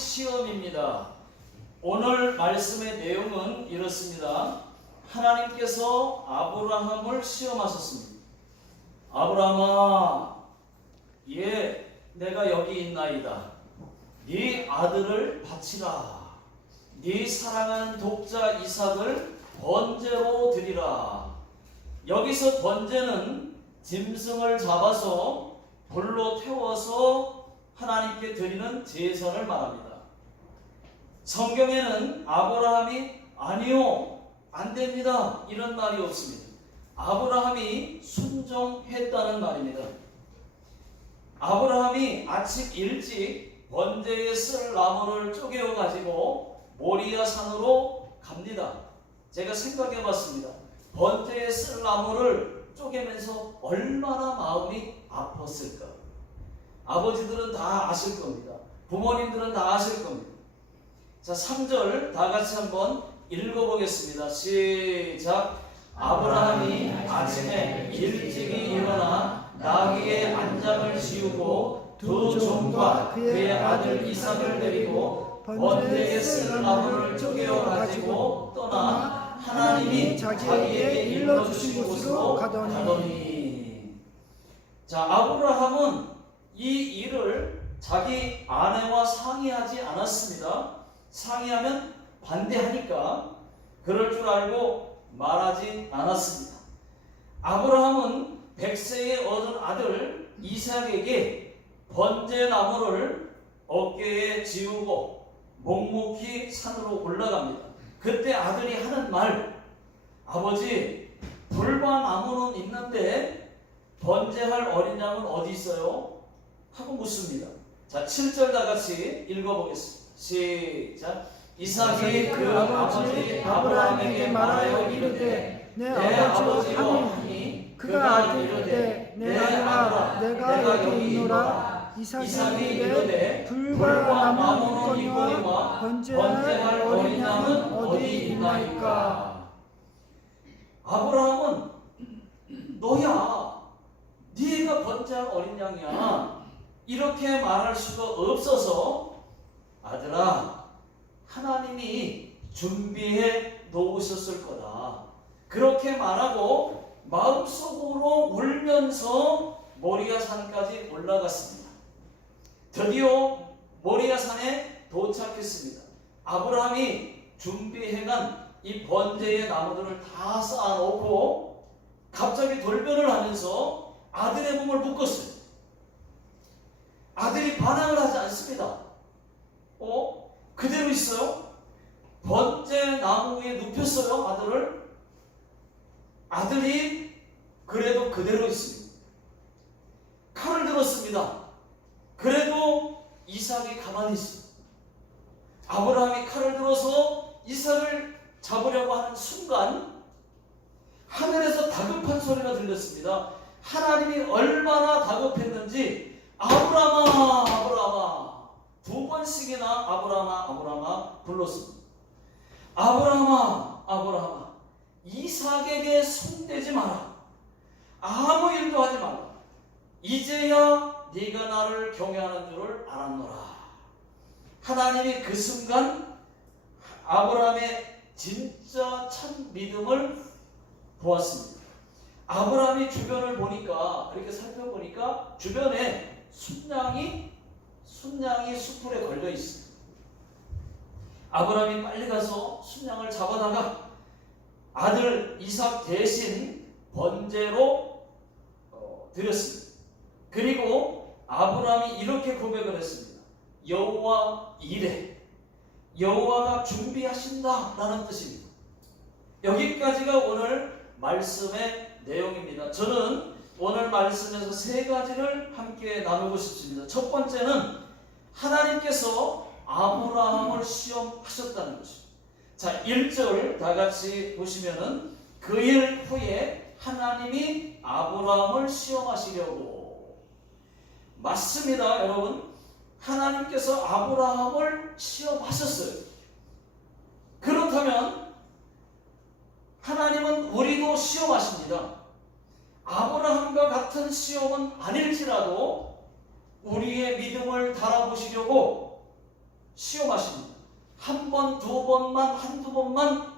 시험입니다. 오늘 말씀의 내용은 이렇습니다. 하나님께서 아브라함을 시험하셨습니다. 아브라함아, 내가 여기 있나이다. 네 아들을 바치라. 네 사랑하는 독자 이삭을 번제로 드리라. 여기서 번제는 짐승을 잡아서 불로 태워서 하나님께 드리는 제사를 말합니다. 성경에는 아브라함이 아니요, 안 됩니다, 이런 말이 없습니다. 아브라함이 순종했다는 말입니다. 아브라함이 아침 일찍 번제에 쓸 나무를 쪼개어 가지고 모리아 산으로 갑니다. 제가 생각해 봤습니다. 번제에 쓸 나무를 쪼개면서 얼마나 마음이 아팠을까. 아버지들은 다 아실 겁니다. 부모님들은 다 아실 겁니다. 자, 3절 다 같이 한번 읽어보겠습니다. 시작. 아브라함이 아침에 일찍이 일어나 나귀의 안장을 지우고 두 종과 그의 아들 이삭을 데리고 번제에 쓸 나무를 쪼개어 가지고 떠나 하나님이 자기에게 일러주신 곳으로 가더니. 자, 아브라함은 이 일을 자기 아내와 상의하지 않았습니다. 상의하면 반대하니까 그럴 줄 알고 말하지 않았습니다. 아브라함은 100세에 얻은 아들 이삭에게 번제 나무를 어깨에 지우고 묵묵히 산으로 올라갑니다. 그때 아들이 하는 말, 아버지, 불과 나무는 있는데 번제할 어린 양은 어디 있어요? 하고 묻습니다. 자, 7절 다 같이 읽어보겠습니다. 시작. 이삭이 그 아버지 아브라함에게 말하여 이르되 내 아버지여 하니 그가 이르되 내 아들아 내가 여기 있노라. 이삭이 이르되 불과 나무는 있거니와 번제할 어린 양은 어디 있나이까. 아브라함은 너야, 네가 번제할 어린 양이야, 이렇게 말할 수가 없어서 아들아, 하나님이 준비해 놓으셨을 거다, 그렇게 말하고 마음속으로 울면서 모리아 산까지 올라갔습니다. 드디어 모리아 산에 도착했습니다. 아브라함이 준비해간 이 번제의 나무들을 다 쌓아놓고 갑자기 돌변을 하면서 아들의 몸을 묶었어요. 아들이 반항을 하지 않습니다. 그대로 있어요. 번제 나무 위에 눕혔어요, 아들을. 아들이 그래도 그대로 있습니다. 칼을 들었습니다. 그래도 이삭이 가만히 있어요. 아브라함이 칼을 들어서 이삭을 잡으려고 하는 순간 하늘에서 다급한 소리가 들렸습니다. 하나님이 얼마나 다급했는지 아브라함아, 아브라함아, 두 번씩이나 아브라함아, 아브라함아 불렀습니다. 아브라함아, 아브라함아, 이삭에게 손대지 마라. 아무 일도 하지 마라. 이제야 네가 나를 경외하는 줄을 알았노라. 하나님이 그 순간 아브라함의 진짜 참 믿음을 보았습니다. 아브라함이 주변을 보니까, 이렇게 살펴보니까 주변에 순양이 수풀에 걸려 있습니다. 아브라함이 빨리 가서 순양을 잡아다가 아들 이삭 대신 번제로 드렸습니다. 그리고 아브라함이 이렇게 고백을 했습니다. 여호와 이레, 여호와가 준비하신다라는 뜻입니다. 여기까지가 오늘 말씀의 내용입니다. 저는 오늘 말씀에서 세 가지를 함께 나누고 싶습니다. 첫 번째는 하나님께서 아브라함을 시험하셨다는 것입니다. 자, 1절 다 같이 보시면은 그 일 후에 하나님이 아브라함을 시험하시려고. 맞습니다, 여러분. 하나님께서 아브라함을 시험하셨어요. 그렇다면 하나님은 우리도 시험하십니다. 아브라함과 같은 시험은 아닐지라도 우리의 믿음을 달아보시려고 시험하십니다. 한 번, 두 번만, 한두 번만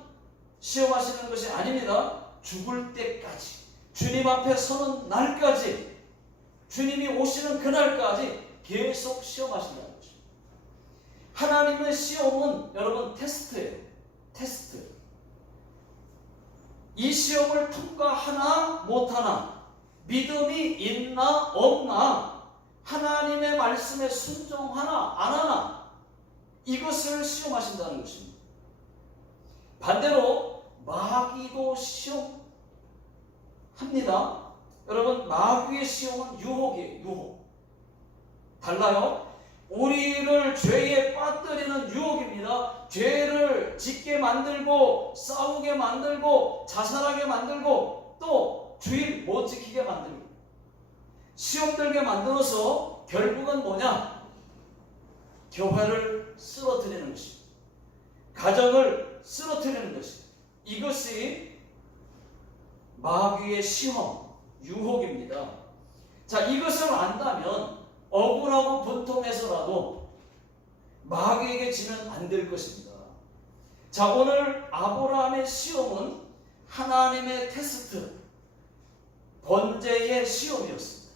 시험하시는 것이 아닙니다. 죽을 때까지, 주님 앞에 서는 날까지, 주님이 오시는 그날까지 계속 시험하신다는 것입니다. 하나님의 시험은 여러분 테스트예요. 테스트. 이 시험을 통과하나 못하나, 믿음이 있나 없나, 하나님의 말씀에 순종하나 안 하나, 이것을 시험하신다는 것입니다. 반대로 마귀도 시험합니다. 여러분, 마귀의 시험은 유혹이에요. 유혹. 달라요. 우리를 죄에 빠뜨리는 유혹입니다. 죄를 짓게 만들고, 싸우게 만들고, 자살하게 만들고, 또 주일 못 지키게 만들고, 시험 들게 만들어서 결국은 뭐냐? 교회를 쓰러뜨리는 것입니다. 가정을 쓰러뜨리는 것입니다. 이것이 마귀의 시험, 유혹입니다. 자, 이것을 안다면 억울하고 분통해서라도 마귀에게 지면 안 될 것입니다. 자, 오늘 아브라함의 시험은 하나님의 테스트, 번제의 시험이었습니다.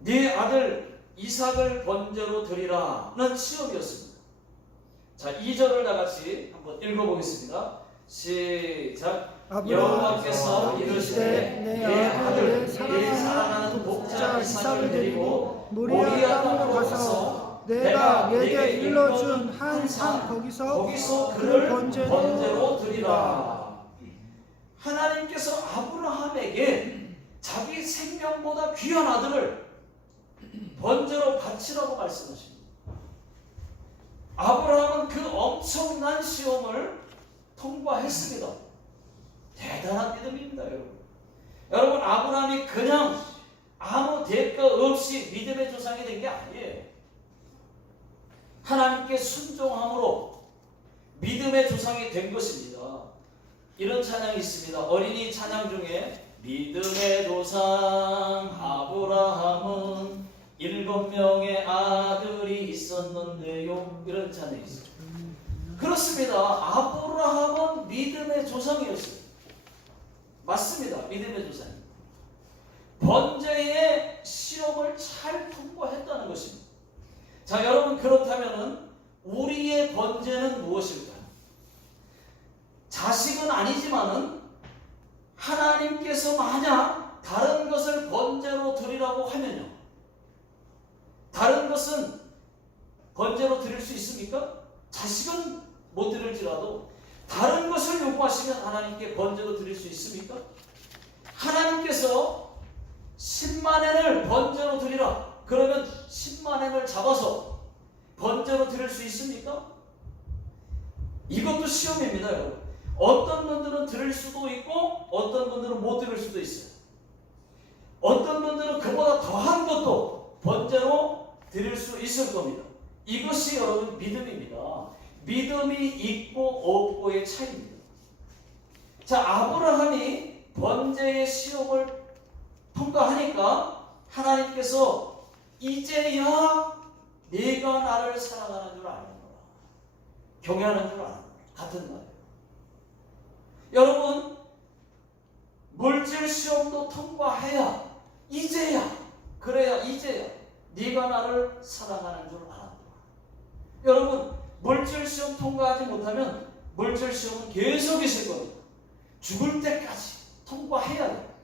네 아들 이삭을 번제로 드리라는 시험이었습니다. 자, 2절을 다 같이 한번 읽어보겠습니다. 시작. 여호와께서 이르시되 내 아들 내 사랑하는 독자 이삭을 데리고 모리아 땅으로 가서 내가 네게 일러준 한 산 거기서 그를 번제로 드리라. 하나님께서 아브라함에게 자기 생명보다 귀한 아들을 번제로 바치라고 말씀하십니다. 아브라함은 그 엄청난 시험을 통과했습니다. 대단한 믿음입니다, 여러분. 여러분, 아브라함이 그냥 아무 대가 없이 믿음의 조상이 된 게 아니에요. 하나님께 순종함으로 믿음의 조상이 된 것입니다. 이런 찬양이 있습니다. 어린이 찬양 중에 믿음의 조상 아브라함은 7명의 아들이 있었는데요, 이런 찬양이 있어요. 그렇습니다. 아브라함은 믿음의 조상이었어요. 맞습니다. 믿음의 조상입니다. 번제의 시험을 잘 통과했다는 것입니다. 자, 여러분, 그렇다면 우리의 번제는 무엇일까요? 자식은 아니지만은 하나님께서 만약 다른 것을 번제로 드리라고 하면요, 다른 것은 번제로 드릴 수 있습니까? 자식은 못 드릴지라도 다른 것을 요구하시면 하나님께 번제로 드릴 수 있습니까? 하나님께서 10만엔을 번제로 드리라. 그러면 10만엔을 잡아서 번제로 드릴 수 있습니까? 이것도 시험입니다, 여러분. 어떤 분들은 드릴 수도 있고 어떤 분들은 못 드릴 수도 있어요. 어떤 분들은 그보다 더한 것도 번제로 드릴 수 있을 겁니다. 이것이 여러분 믿음입니다. 믿음이 있고 없고의 차이입니다. 자, 아브라함이 번제의 시험을 통과하니까 하나님께서 이제야 네가 나를 사랑하는 줄 아는구나, 경외하는 줄 아는구나, 같은 말이에요. 여러분, 물질 시험도 통과해야 이제야, 그래야 이제야 네가 나를 사랑하는 줄 아는구나. 여러분, 물질 시험 통과하지 못하면 물질 시험은 계속 있을 겁니다. 죽을 때까지 통과해야 돼요.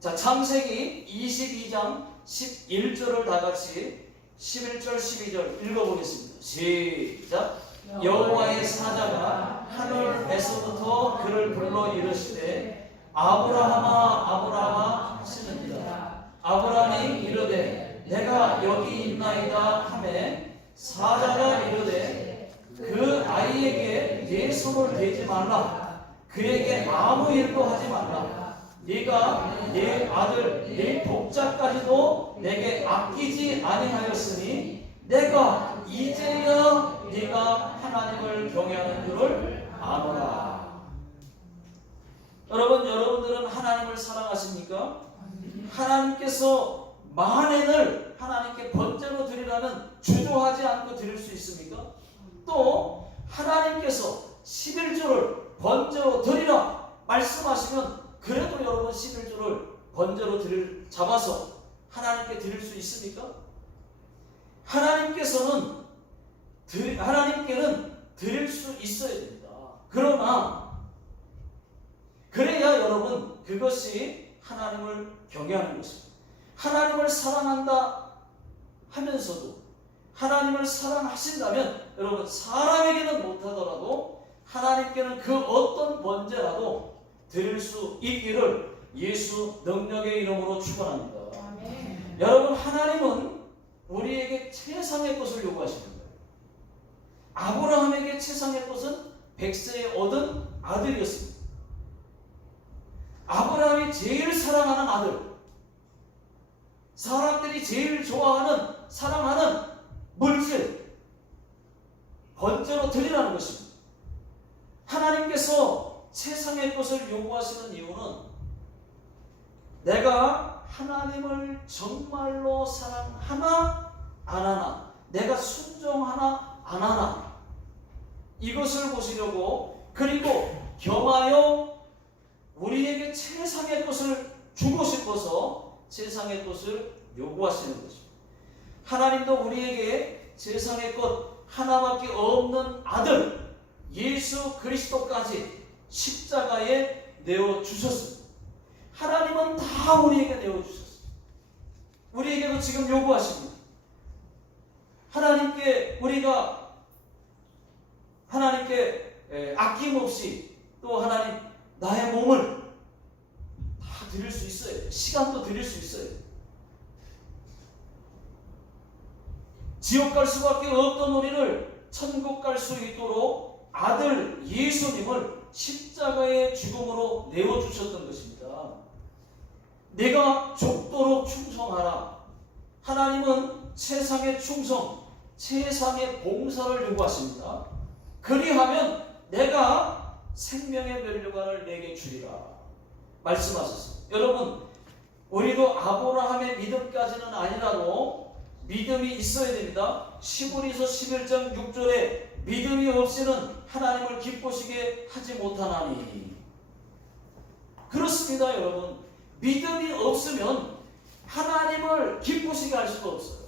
자, 창세기 22장 11절을 다 같이 11절 12절 읽어보겠습니다. 시작. 여호와의 사자가 하늘에서부터 그를 불러 이르시되 아브라함아 아브라함아 하시느니라. 아브라함이 이르되 내가 여기 있나이다 하매 사자가 이르되 그 아이에게 네 손을 대지 말라. 그에게 아무 일도 하지 말라. 네가 네 아들 네 독자까지도 내게 아끼지 아니하였으니 내가 이제야 네가 하나님을 경외하는 줄을 아노라. 여러분, 여러분들은 하나님을 사랑하십니까? 하나님께서 만엔을 하나님께 번제로 드리라는 주저하지 하는 거 드릴 수 있습니까? 또 하나님께서 11조를 번제로 드리라 말씀하시면 그래도 여러분 11조를 번제로 잡아서 하나님께 드릴 수 있습니까? 하나님께는 드릴 수 있어야 됩니다. 그러나 그래야 여러분 그것이 하나님을 경외하는 것입니다. 하나님을 사랑한다 하면서도 하나님을 사랑하신다면 여러분 사람에게는 못하더라도 하나님께는 그 어떤 번제라도 드릴 수 있기를 예수 능력의 이름으로 축원합니다. 아멘. 여러분 하나님은 우리에게 최상의 것을 요구하시는 거예요. 아브라함에게 최상의 것은 100세에 얻은 아들이었습니다. 아브라함이 제일 사랑하는 아들, 사람들이 제일 좋아하는 사랑하는 물질 번제로 드리라는 것입니다. 하나님께서 최상의 것을 요구하시는 이유는 내가 하나님을 정말로 사랑하나 안 하나, 내가 순종하나 안 하나, 이것을 보시려고, 그리고 겸하여 우리에게 최상의 것을 주고 싶어서 최상의 것을 요구하시는 것입니다. 하나님도 우리에게 세상의 것 하나밖에 없는 아들 예수 그리스도까지 십자가에 내어주셨습니다. 하나님은 다 우리에게 내어주셨습니다. 우리에게도 지금 요구하십니다. 우리가 하나님께 아낌없이 또 하나님 나의 몸을 다 드릴 수 있어요. 시간도 드릴 수 있어요. 지옥 갈 수밖에 없던 우리를 천국 갈 수 있도록 아들 예수님을 십자가의 죽음으로 내어주셨던 것입니다. 내가 죽도록 충성하라. 하나님은 최상의 충성, 최상의 봉사를 요구하십니다. 그리하면 내가 생명의 면류관을 내게 주리라 말씀하셨습니다. 여러분 우리도 아브라함의 믿음까지는 아니라도 믿음이 있어야 됩니다. 히브리서 11장 6절에 믿음이 없이는 하나님을 기쁘시게 하지 못하나니. 그렇습니다. 여러분 믿음이 없으면 하나님을 기쁘시게 할 수가 없어요.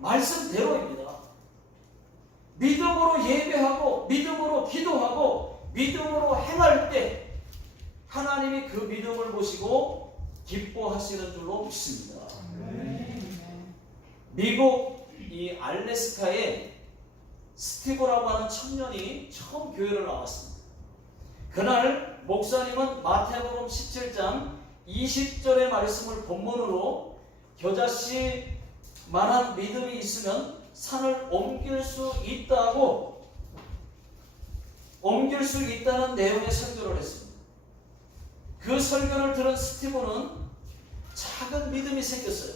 말씀대로입니다. 믿음으로 예배하고 믿음으로 기도하고 믿음으로 행할 때 하나님이 그 믿음을 보시고 기뻐하시는 줄로 믿습니다. 미국 이 알래스카에 스티브라고 하는 청년이 처음 교회를 나왔습니다. 그날 목사님은 마태복음 17장 20절의 말씀을 본문으로 겨자씨만한 믿음이 있으면 산을 옮길 수 있다는 내용의 설교를 했습니다. 그 설교를 들은 스티브는 작은 믿음이 생겼어요.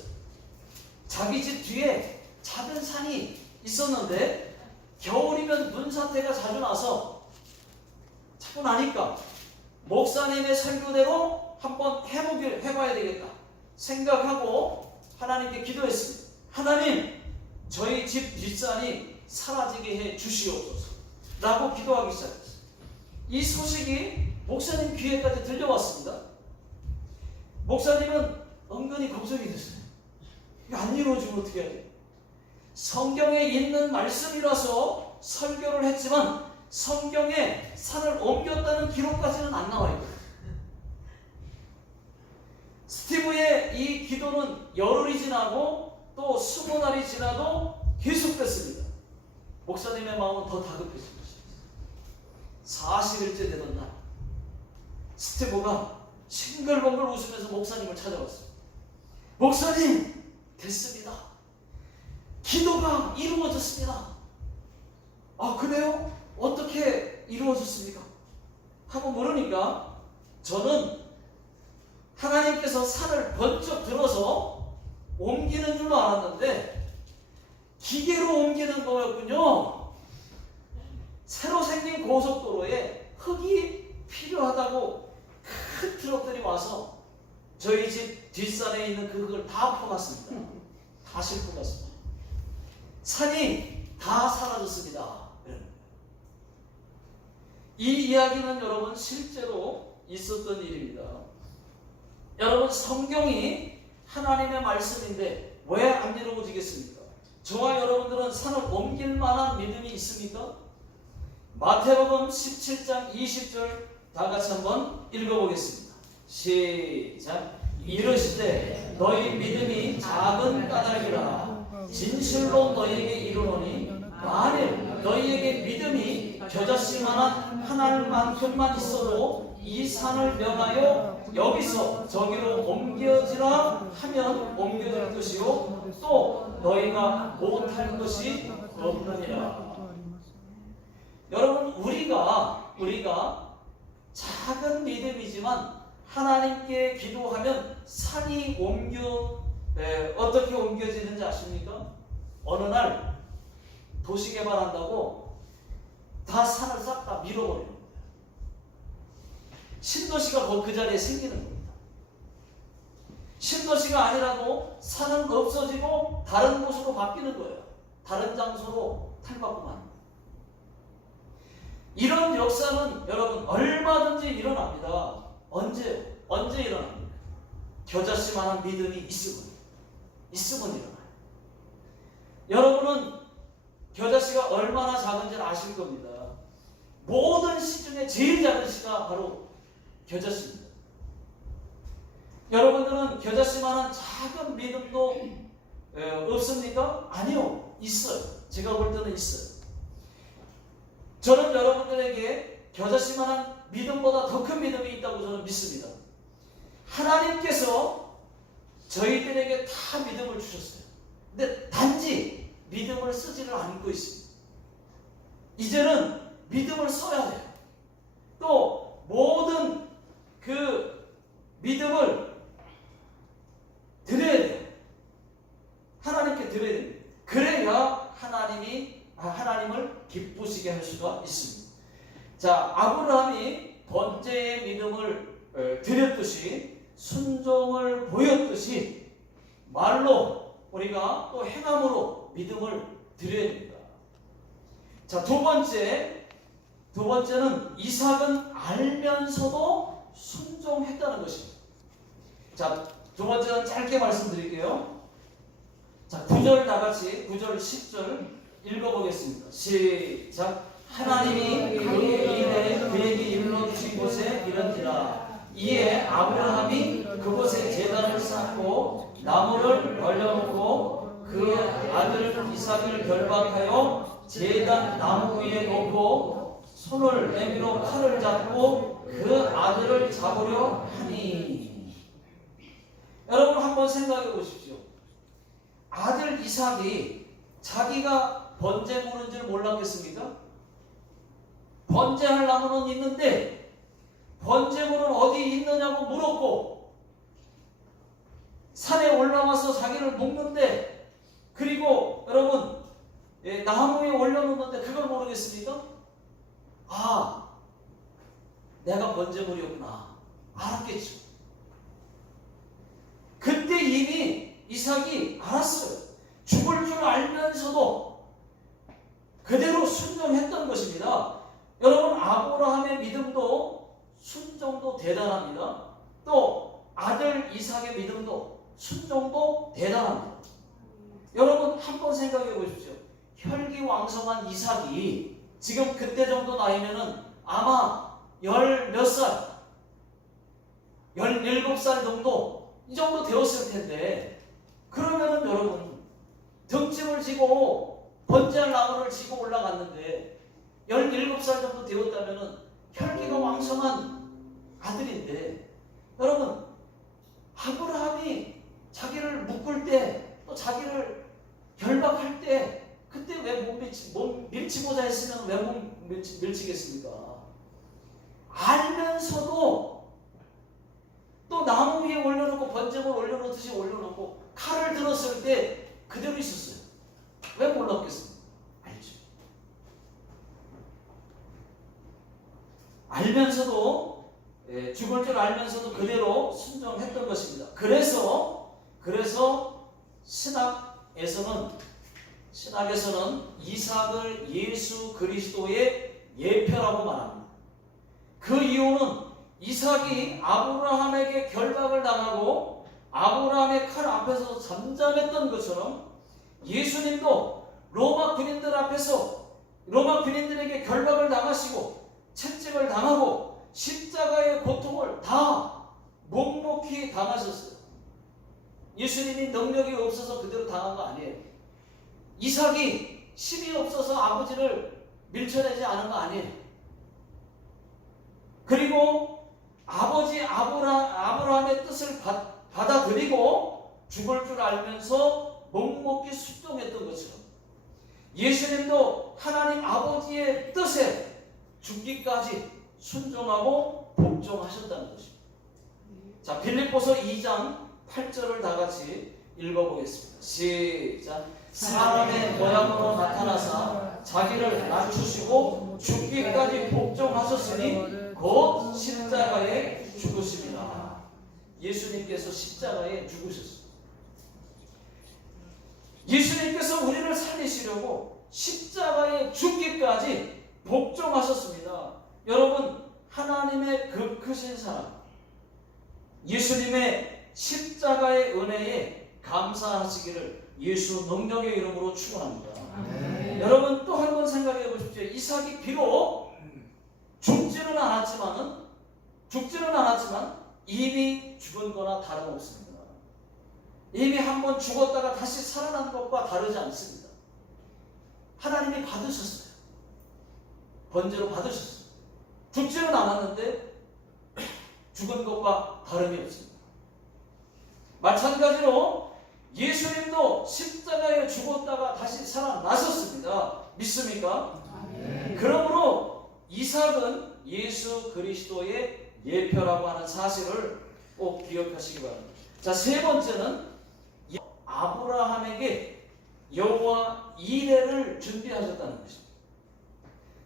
자기 집 뒤에 작은 산이 있었는데 겨울이면 눈사태가 자주 나니까 목사님의 설교대로 한번 해봐야 되겠다 생각하고 하나님께 기도했습니다. 하나님, 저희 집 뒷산이 사라지게 해 주시옵소서 라고 기도하기 시작했어요. 이 소식이 목사님 귀에까지 들려왔습니다. 목사님은 은근히 걱정이 됐어요. 이거 안 이루어지면 어떻게 해야 돼? 성경에 있는 말씀이라서 설교를 했지만 성경에 산을 옮겼다는 기록까지는 안 나와 있거든요. 스티브의 이 기도는 열흘이 지나고 또 20날이 지나도 계속됐습니다. 목사님의 마음은 더 다급해집니다. 40일째 되던 날 스티브가 싱글벙글 웃으면서 목사님을 찾아왔어요. 목사님, 됐습니다. 기도가 이루어졌습니다. 아, 그래요? 어떻게 이루어졌습니까? 하고 물으니까 저는 하나님께서 산을 번쩍 들어서 옮기는 줄로 알았는데 기계로 옮기는 거였군요. 새로 생긴 고속도로에 흙이 필요하다고 큰 트럭들이 와서 저희 집 뒷산에 있는 그 흙을 다 퍼갔습니다. 다 싣고 갔습니다. 산이 다 사라졌습니다. 이 이야기는 여러분 실제로 있었던 일입니다. 여러분 성경이 하나님의 말씀인데 왜 안 이루어지겠습니까? 저와 여러분들은 산을 옮길 만한 믿음이 있습니까? 마태복음 17장 20절 다 같이 한번 읽어보겠습니다. 시작. 이르시되 너희 믿음이 작은 까닭이라 진실로 너희에게 이르노니 만일 너희에게 믿음이 겨자씨만한 한 알만큼만 있어도 이 산을 명하여 여기서 저기로 옮겨지라 하면 옮겨질 것이요 또 너희가 못할 것이 없느니라. 여러분 우리가 작은 믿음이지만 하나님께 기도하면 산이 어떻게 옮겨지는지 아십니까? 어느 날 도시개발한다고 다 산을 싹 다 밀어버리는 거예요. 신도시가 그 자리에 생기는 겁니다. 신도시가 아니라도 산은 없어지고 다른 곳으로 바뀌는 거예요. 다른 장소로 탈바꿈하는. 이런 역사는 여러분 얼마든지 일어납니다. 언제 일어납니까? 겨자씨만한 믿음이 있으면 일어나요. 여러분은 겨자씨가 얼마나 작은지를 아실 겁니다. 모든 씨 중에 제일 작은 씨가 바로 겨자씨입니다. 여러분들은 겨자씨만한 작은 믿음도 없습니까? 아니요, 있어요. 제가 볼 때는 있어요. 저는 여러분들에게 겨자씨만한 믿음보다 더 큰 믿음이 있다고 저는 믿습니다. 하나님께서 저희들에게 다 믿음을 주셨어요. 근데 단지 믿음을 쓰지를 않고 있습니다. 이제는 믿음을 써야 돼요. 또 모든 그 믿음을 드려야 돼요. 하나님께 드려야 됩니다. 그래야 하나님을 기쁘시게 할 수가 있습니다. 자, 아브라함이 번제의 믿음을 드렸듯이 순종을 보였듯이 말로 우리가 또 행함으로 믿음을 드려야 됩니다. 자, 두 번째는 이삭은 알면서도 순종했다는 것입니다. 자, 두 번째는 짧게 말씀드릴게요. 자, 9절 다 같이 9절 10절 읽어보겠습니다. 시작. 하나님이 그 일에 그에게 일러주신 곳에 이른지라. 이에 아브라함이 그곳에 제단을 쌓고 나무를 벌려놓고 그 아들 이삭을 결박하여 제단 나무 위에 놓고 손을 내밀어 칼을 잡고 그 아들을 잡으려 하니. 여러분 한번 생각해 보십시오. 아들 이삭이 자기가 번제 물은 줄 몰랐겠습니까? 번제할 나무는 있는데 번제물은 어디 있느냐고 물었고 산에 올라와서 자기를 묶는데 그리고 여러분 나무에 올려놓는데 그걸 모르겠습니까? 아, 내가 번제물이었구나. 알았겠죠. 그때 이미 이삭이 알았어요. 죽을 줄 알면서도 그대로 순종했던 것입니다. 여러분 아브라함의 믿음도 순종도 대단합니다. 또 아들 이삭의 믿음도 순종도 대단합니다. 여러분 한번 생각해 보십시오. 혈기왕성한 이삭이 지금 그때 정도 나이면은 아마 10몇 살, 17살 정도 이 정도 되었을 텐데 그러면은 여러분 등짐을 지고 번제할 나무를 지고 올라갔는데 17살 정도 되었다면은 혈기가 왕성한 아들인데 여러분 아브라함이 자기를 묶을 때 또 자기를 결박할 때 그때 왜 못 밀치고자 했으면 왜 못 밀치겠습니까? 알면서도 또 나무 위에 올려놓고 번제물 올려놓듯이 올려놓고 칼을 들었을 때 그대로 있었어요. 왜 몰랐겠습니까? 알죠. 알면서도 죽을 줄 알면서도 그대로 순종했던 것입니다. 그래서 신학에서는 신학에서는 이삭을 예수 그리스도의 예표라고 말합니다. 그 이유는 이삭이 아브라함에게 결박을 당하고 아브라함의 칼 앞에서 잠잠했던 것처럼 예수님도 로마 군인들 앞에서 로마 군인들에게 결박을 당하시고 채찍을 당하고 십자가의 고통을 다 묵묵히 당하셨어요. 예수님이 능력이 없어서 그대로 당한 거 아니에요. 이삭이 힘이 없어서 아버지를 밀쳐내지 않은 거 아니에요. 그리고 아버지 아브라함의 뜻을 받아들이고 죽을 줄 알면서 묵묵히 순종했던 것처럼 예수님도 하나님 아버지의 뜻에 죽기까지 순종하고 복종하셨다는 것입니다. 자, 빌립보서 2장 8절을 다 같이 읽어보겠습니다. 시작. 사람의 모양으로 나타나사 자기를 낮추시고 죽기까지 복종하셨으니 곧 십자가에 죽으십니다. 예수님께서 십자가에 죽으셨습니다. 예수님께서 우리를 살리시려고 십자가에 죽기까지 복종하셨습니다. 여러분, 하나님의 그 크신 사랑, 예수님의 십자가의 은혜에 감사하시기를 예수 능력의 이름으로 축원합니다. 여러분, 또 한 번 생각해 보십시오. 이삭이 비록 죽지는 않았지만 이미 죽은 거나 다름없습니다. 이미 한번 죽었다가 다시 살아난 것과 다르지 않습니다. 하나님이 받으셨어요. 번제로 받으셨어요. 죽지는 않았는데 죽은 것과 다름이 없습니다. 마찬가지로 예수님도 십자가에 죽었다가 다시 살아나셨습니다. 믿습니까? 그러므로 이삭은 예수 그리스도의 예표라고 하는 사실을 꼭 기억하시기 바랍니다. 자, 세 번째는 아브라함에게 여호와 이레를 준비하셨다는 것입니다.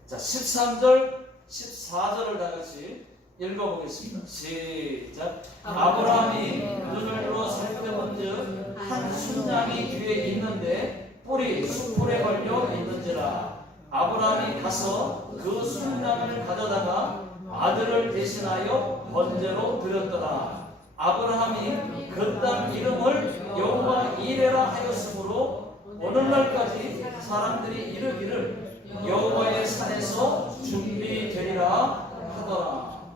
자, 13절, 14절을 다 같이 읽어보겠습니다. 시작. 아브라함이 눈을 들어 살펴본즉 한 순양이 뒤에 있는데 뿔이 숯불에 걸려 있는지라. 아브라함이 가서 그 순양을 가져다가 아들을 대신하여 번제로 드렸더라. 아브라함이 그 땅 이름을 여호와 이레라 하였으므로 오늘날까지 사람들이 이르기를 여호와의 산에서 준비되리라 하더라.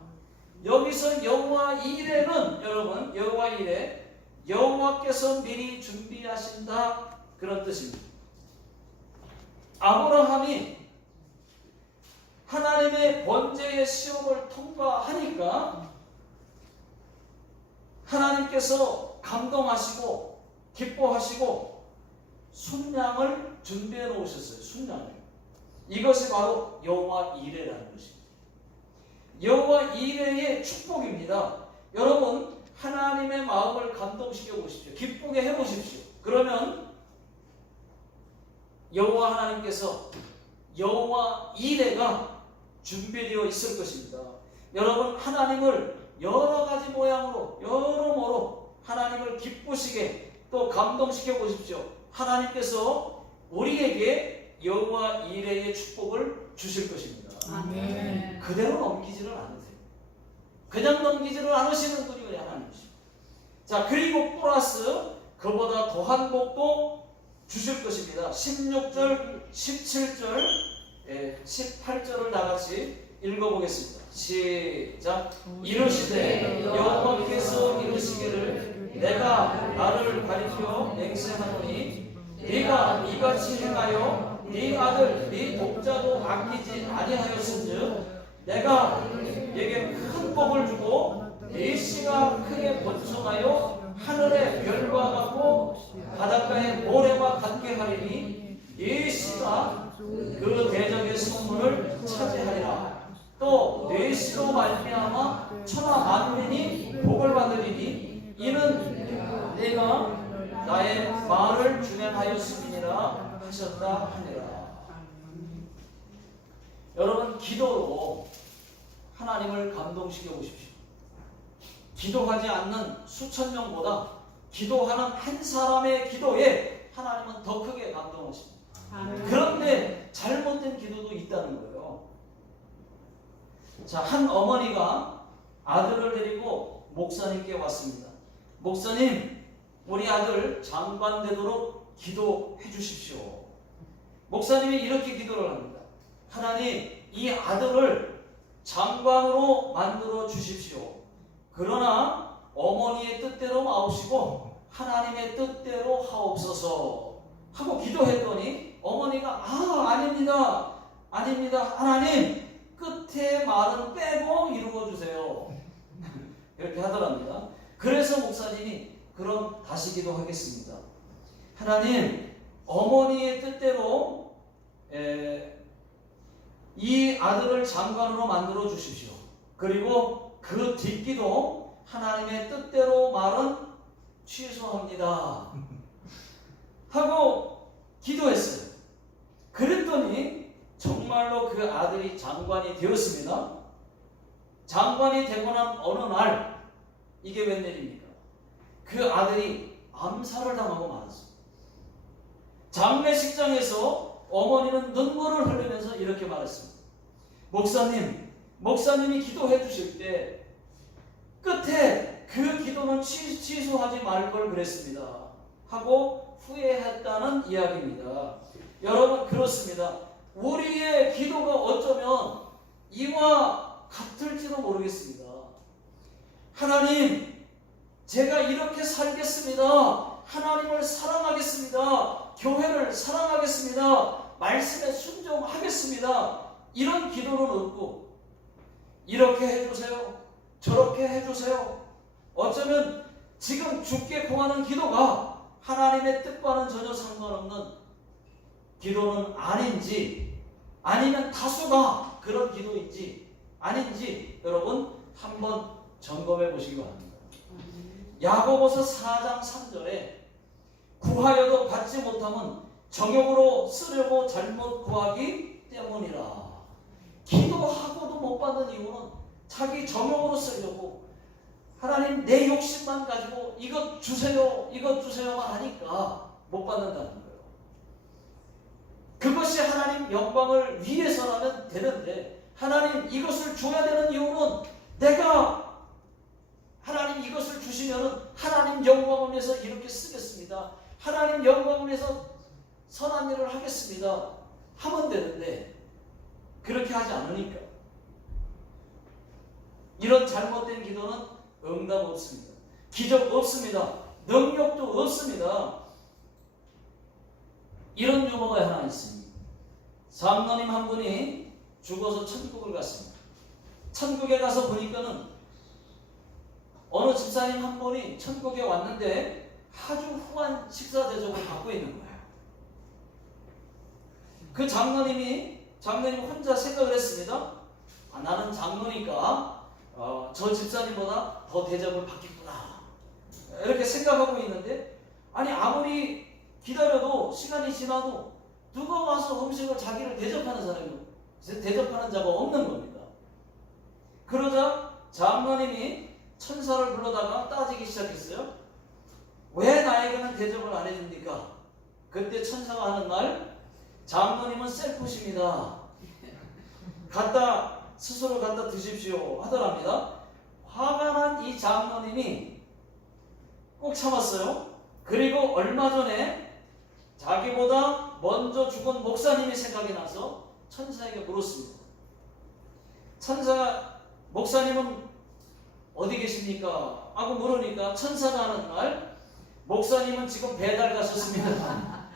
여기서 여호와 이레는 여러분, 여호와 이레, 여호와께서 미리 준비하신다, 그런 뜻입니다. 아브라함이 하나님의 번제의 시험을 통과하니까 하나님께서 감동하시고 기뻐하시고 순양을 준비해 놓으셨어요. 순양을. 이것이 바로 여호와 이레라는 것입니다. 여호와 이레의 축복입니다. 여러분, 하나님의 마음을 감동시켜 보십시오. 기쁘게 해 보십시오. 그러면 여호와 하나님께서 여호와 이레가 준비되어 있을 것입니다. 여러분, 하나님을 여러 가지 모양으로 여러모로 하나님을 기쁘시게 또 감동시켜 보십시오. 하나님께서 우리에게 여호와 이레의 축복을 주실 것입니다. 아멘. 그대로 넘기지를 않으세요. 그냥 넘기지를 않으시는 분이 우리 하나님이십니다. 자, 그리고 플러스 그보다 더한 복도 주실 것입니다. 16절, 17절, 18절을 다 같이 읽어보겠습니다. 시작. 이르시되 여호와께서 이르시기를 내가 나를 가리켜 맹세하노니 네가 이같이 행하여 네 아들 네 독자도 아끼지 아니하였은즉 내가 네게 큰 복을 주고 네 씨가 크게 번성하여 하늘의 별과 같고 바닷가의 모래와 같게 하리니 네 씨가 그 대적의 성문을 차지하리라. 또 네 씨로 말미암아 천하 만민이 복을 받으리니 이는 내가 나의 말을 준행하였음이니라 하셨다 하니라. 여러분, 기도로 하나님을 감동시켜 보십시오. 기도하지 않는 수천 명보다 기도하는 한 사람의 기도에 하나님은 더 크게 감동하십니다. 아멘. 그런데 잘못된 기도도 있다는 거예요. 자, 한 어머니가 아들을 데리고 목사님께 왔습니다. 목사님, 우리 아들 장관 되도록 기도해 주십시오. 목사님이 이렇게 기도를 합니다. 하나님, 이 아들을 장관으로 만들어 주십시오. 그러나 어머니의 뜻대로 마옵시고 하나님의 뜻대로 하옵소서 하고 기도했더니 어머니가 아닙니다. 아닙니다. 하나님, 끝에 말은 빼고 이루어 주세요. 이렇게 하더랍니다. 그래서 목사님이 그럼 다시 기도하겠습니다. 하나님, 어머니의 뜻대로 이 아들을 장관으로 만들어 주십시오. 그리고 그 뒷기도 하나님의 뜻대로 말은 취소합니다. 하고 기도했어요. 그랬더니 정말로 그 아들이 장관이 되었습니다. 장관이 되고 난 어느 날 이게 웬일입니까? 그 아들이 암살을 당하고 말았습니다. 장례식장에서 어머니는 눈물을 흘리면서 이렇게 말했습니다. 목사님이 기도해 주실 때 끝에 그 기도는 취소하지 말 걸 그랬습니다. 하고 후회했다는 이야기입니다. 여러분, 그렇습니다. 우리의 기도가 어쩌면 이와 같을지도 모르겠습니다. 하나님, 제가 이렇게 살겠습니다. 하나님을 사랑하겠습니다. 교회를 사랑하겠습니다. 말씀에 순종하겠습니다. 이런 기도는 없고 이렇게 해주세요. 저렇게 해주세요. 어쩌면 지금 죽게 구하는 기도가 하나님의 뜻과는 전혀 상관없는 기도는 아닌지, 아니면 다수가 그런 기도인지 아닌지 여러분 한번 점검해 보시기 바랍니다. 야고보서 4장 3절에 구하여도 받지 못함은 정욕으로 쓰려고 잘못 구하기 때문이라. 기도하고도 못 받는 이유는 자기 정욕으로 쓰려고 하나님 내 욕심만 가지고 이것 주세요, 이것 주세요만 하니까 못 받는다는 거예요. 그것이 하나님 영광을 위해서라면 되는데 하나님 이것을 줘야 되는 이유는 내가 하나님 이것을 주시면 하나님 영광을 위해서 이렇게 쓰겠습니다. 하나님 영광을 위해서 선한 일을 하겠습니다. 하면 되는데 그렇게 하지 않으니까 이런 잘못된 기도는 응답 없습니다. 기적 없습니다. 능력도 없습니다. 이런 유머가 하나 있습니다. 장로님 한 분이 죽어서 천국을 갔습니다. 천국에 가서 보니까는 어느 집사님 한 분이 천국에 왔는데 아주 후한 식사 대접을 받고 있는 거예요. 그 장로님 혼자 생각을 했습니다. 나는 장로니까 저 집사님보다 더 대접을 받겠구나 이렇게 생각하고 있는데 아니 아무리 기다려도 시간이 지나도 누가 와서 음식을 자기를 대접하는 자가 없는 겁니다. 그러자 장로님이 천사를 불러다가 따지기 시작했어요. 왜 나에게는 대접을 안 해줍니까? 그때 천사가 하는 말, 장로님은 셀프십니다. 스스로 갖다 드십시오 하더랍니다. 화가 난 이 장로님이 꼭 참았어요. 그리고 얼마 전에 자기보다 먼저 죽은 목사님이 생각이 나서 천사에게 물었습니다. 천사가 목사님은 어디 계십니까? 하고 물으니까 천사가 하는 말, 목사님은 지금 배달 가셨습니다.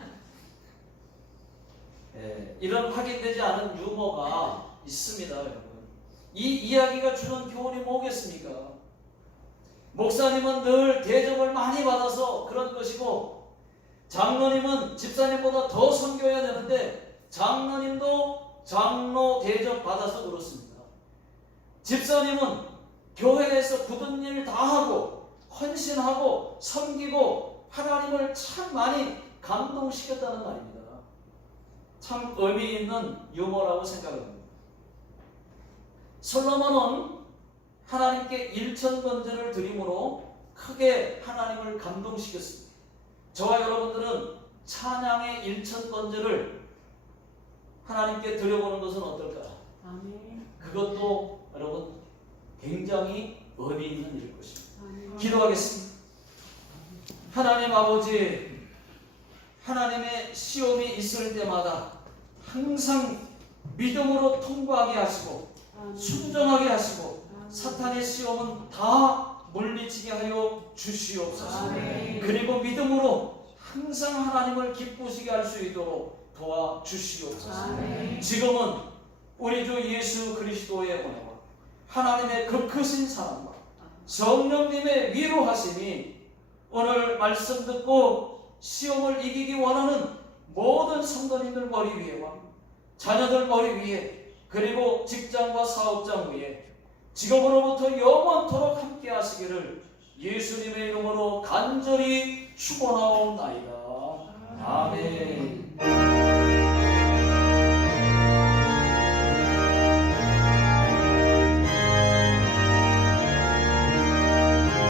이런 확인되지 않은 유머가 있습니다, 여러분. 이 이야기가 주는 교훈이 뭐겠습니까? 목사님은 늘 대접을 많이 받아서 그런 것이고 장로님은 집사님보다 더 섬겨야 되는데 장로님도 장로 대접 받아서 그렇습니다. 집사님은 교회에서 굳은 일 다 하고 헌신하고 섬기고 하나님을 참 많이 감동시켰다는 말입니다. 참 의미 있는 유머라고 생각합니다. 솔로몬은 하나님께 1,000번제를 드림으로 크게 하나님을 감동시켰습니다. 저와 여러분들은 찬양의 일천 번제를 하나님께 드려보는 것은 어떨까? 아멘. 그것도 여러분 굉장히 의미 있는 일일 것입니다. 아멘. 기도하겠습니다. 하나님 아버지, 하나님의 시험이 있을 때마다 항상 믿음으로 통과하게 하시고 아멘. 순종하게 하시고 아멘. 사탄의 시험은 다 물리치게 하여 주시옵소서. 아멘. 그리고 믿음으로 항상 하나님을 기쁘시게 할 수 있도록 도와주시옵소서. 아멘. 지금은 우리 주 예수 그리스도의 은혜와 하나님의 그 크신 사랑과 성령님의 위로하심이 오늘 말씀 듣고 시험을 이기기 원하는 모든 성도님들 머리 위에와 자녀들 머리 위에 그리고 직장과 사업장 위에 지금으로부터 영원토록 함께 하시기를 예수님의 이름으로 간절히 축원하옵나이다. 아멘.